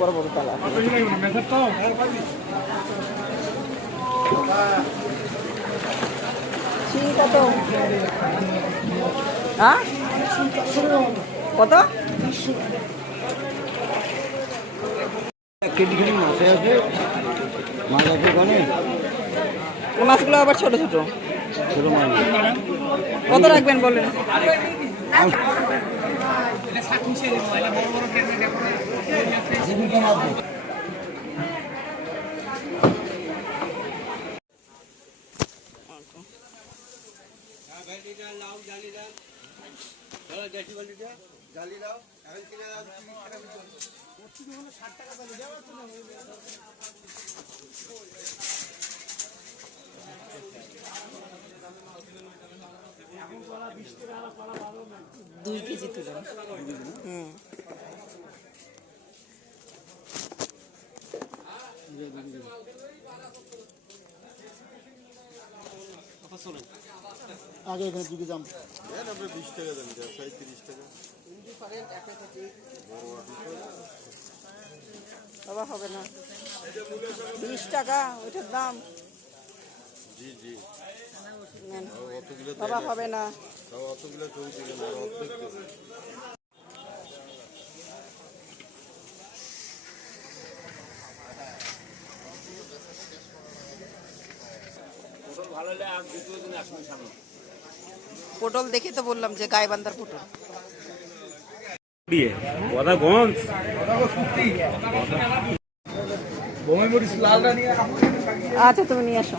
বড় বড় তালা শিং কত হ্যাঁ কত কেজি খানি মাছে আছে মাছ আছে ওখানে এই মাছগুলো আবার ছোট ছোট ছোটো মাছ কত রাখবেন দুই কেজি তুলেন হুম আগে এখানে দিকে যাম বাবা হবে না। বিশ টাকা ওইটার দাম। জি জি। বাবা হবে না। পটল দেখে তো বললাম যে গায়েবান্ধার পটল। দিয়ে আচ্ছা তুমি নিয়ে আসো।